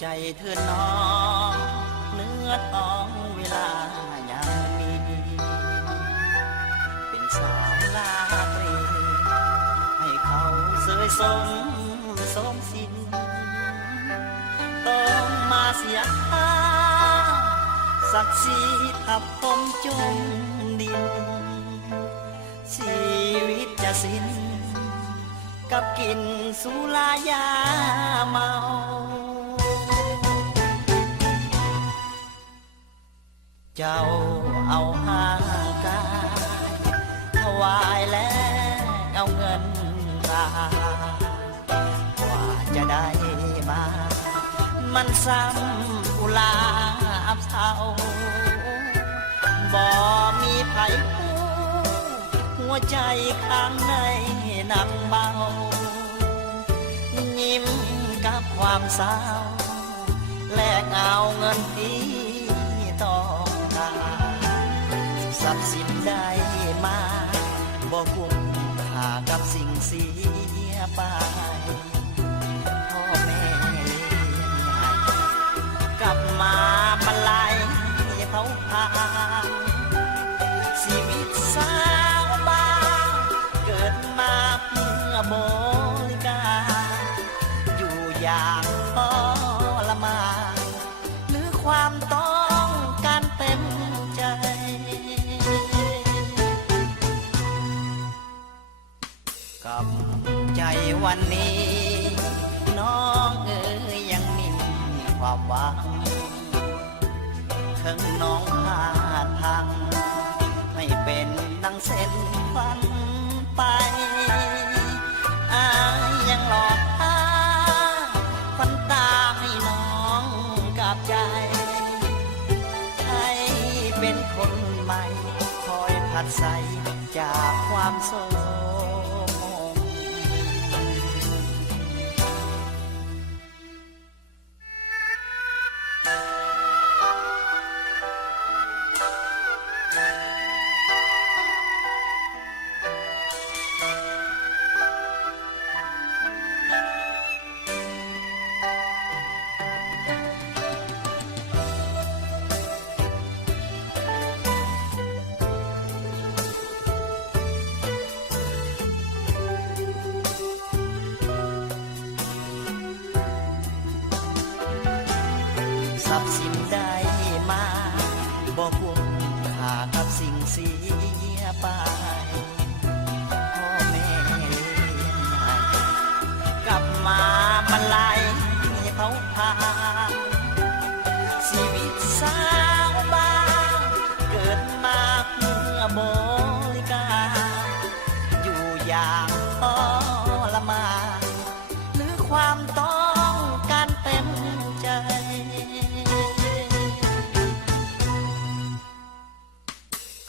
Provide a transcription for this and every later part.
ใจเธอน้องเนื้อต้องเวลายังมีเป็นสาวลาตรีให้เขาเสยสมสิ้นต้องมาเสียค่าศักดิ์ศรีทับถมจมดินชีวิตจะสิ้นกับกินสุรายาเมาเจ้าเอาห่างกายถวายแล้วเอาเงินราว่าจะได้มามันซ้ำกุลาบเศร้าบ่มีไผผู้หัวใจข้างในหนักเบายิ้มกับความเศร้าแลกเอาเงินที่ต้องทรัพย์สินได้มาบ่คุ้มค่ากับสิ่งเสียไปพ่อแม่เลี้ยงใหญ่กลับมาบรรลัยเผาผลาญชีวิตสาวบ้านเกิดมาเพื่อบริการอยู่อย่างทรมานหรือความต้องการเต็มใจกับใจวันนี้น้องยังมีความหวังถึงน้องพาทางให้เป็นดังเส้นฝันไปยังหลอกฝันตาให้น้องกับใจให้เป็นคนใหม่คอยผัดใสจากความโศกทรัพย์สินได้มาบ่คุ้มค่ากับสิ่งเสียไปพ่อแม่เลี้ยงใหญ่กลับมาบรรลัยเผาผลาญชีวิตสาวบ้านเกิดมาเพื่อบริการอยู่อย่างทรมานหรือความต้องการเต็มใจ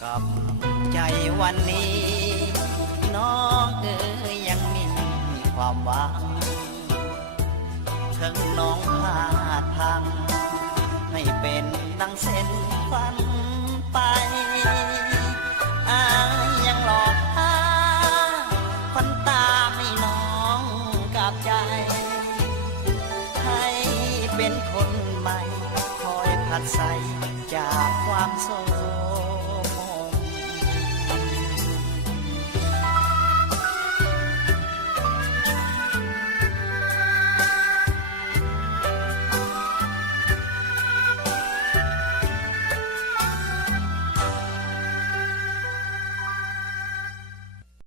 กับใจวันนี้น้องยังมีความหวังถึงน้องพาทางให้เป็นดังเส้นฝันไปยังหลอกฝันตาให้น้องกับใจให้เป็นคนใหม่คอยผัดใสจากความโศก